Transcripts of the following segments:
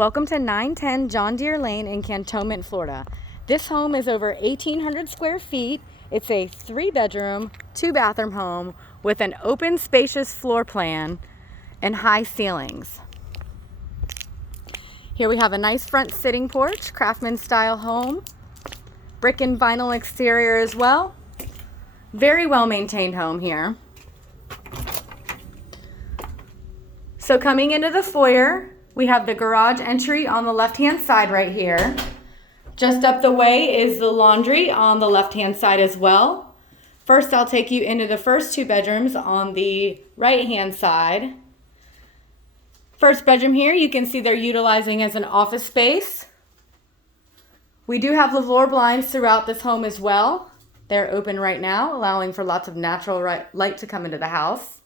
Welcome to 910 John Deere Lane in Cantonment, Florida. This home is over 1,800 square feet. It's a 3-bedroom, 2-bathroom home with an open, spacious floor plan and high ceilings. Here we have a nice front sitting porch, craftsman style home, brick and vinyl exterior as well. Very well maintained home here. So coming into the foyer, we have the garage entry on the left-hand side right here. Just up the way is the laundry on the left-hand side as well. First, I'll take you into the first 2 bedrooms on the right-hand side. First bedroom here, you can see they're utilizing as an office space. We do have Levelor blinds throughout this home as well. They're open right now, allowing for lots of natural light to come into the house.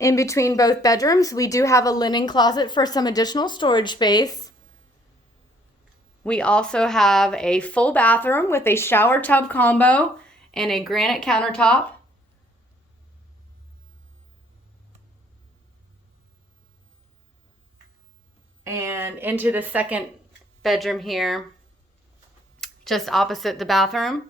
In between both bedrooms, we do have a linen closet for some additional storage space. We also have a full bathroom with a shower tub combo and a granite countertop. And into the second bedroom here, just opposite the bathroom.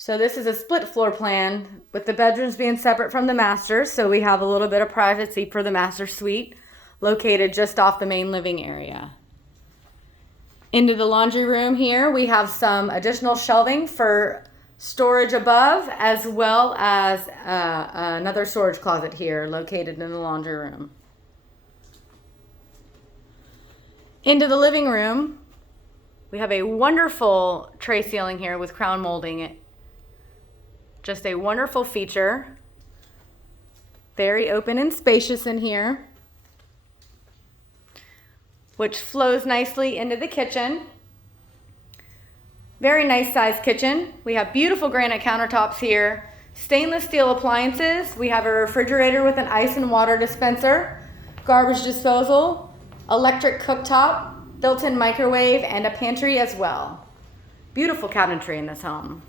So this is a split floor plan with the bedrooms being separate from the master. So we have a little bit of privacy for the master suite located just off the main living area. Into the laundry room here, we have some additional shelving for storage above, as well as another storage closet here located in the laundry room. Into the living room, we have a wonderful tray ceiling here with crown molding. Just a wonderful feature. Very open and spacious in here, which flows nicely into the kitchen. Very nice sized kitchen. We have beautiful granite countertops here, stainless steel appliances. We have a refrigerator with an ice and water dispenser, garbage disposal, electric cooktop, built-in microwave, and a pantry as well. Beautiful cabinetry in this home.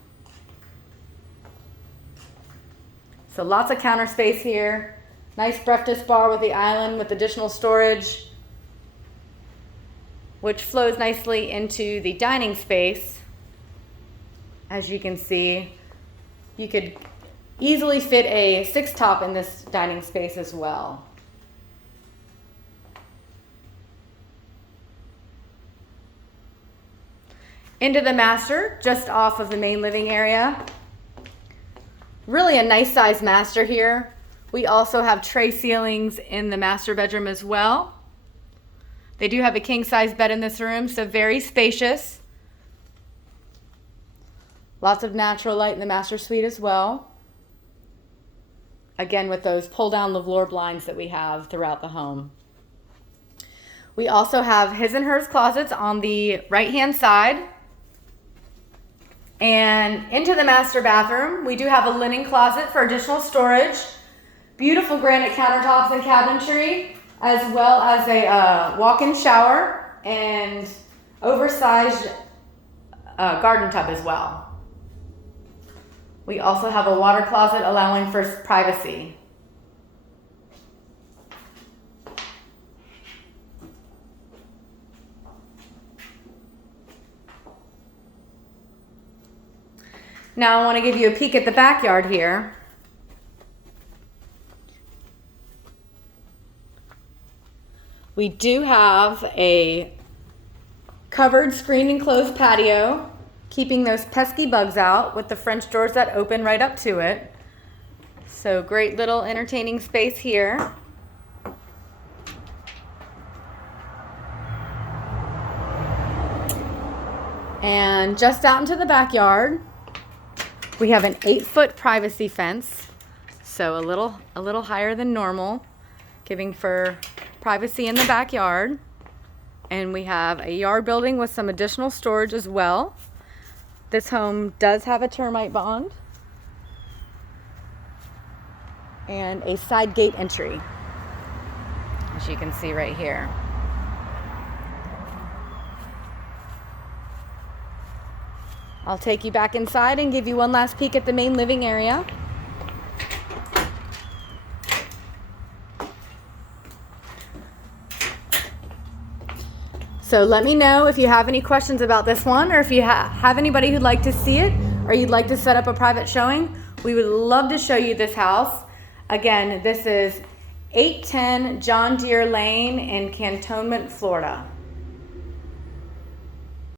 So lots of counter space here. Nice breakfast bar with the island with additional storage, which flows nicely into the dining space. As you can see, you could easily fit a 6-top in this dining space as well. Into the master, just off of the main living area. Really a nice size master here. We also have tray ceilings in the master bedroom as well. They do have a king size bed in this room, so very spacious. Lots of natural light in the master suite as well. Again, with those pull down Levelor blinds that we have throughout the home. We also have his and hers closets on the right hand side. And into the master bathroom, we do have a linen closet for additional storage, beautiful granite countertops and cabinetry, as well as a walk-in shower and oversized garden tub as well. We also have a water closet allowing for privacy. Now I want to give you a peek at the backyard here. We do have a covered, screened enclosed patio, keeping those pesky bugs out with the French doors that open right up to it. So great little entertaining space here. And just out into the backyard, we have an 8-foot privacy fence, so a little higher than normal, giving for privacy in the backyard. And we have a yard building with some additional storage as well. This home does have a termite bond and a side gate entry, as you can see right here. I'll take you back inside and give you one last peek at the main living area. So let me know if you have any questions about this one, or if you have anybody who'd like to see it, or you'd like to set up a private showing. We would love to show you this house. Again, this is 810 John Deere Lane in Cantonment, Florida.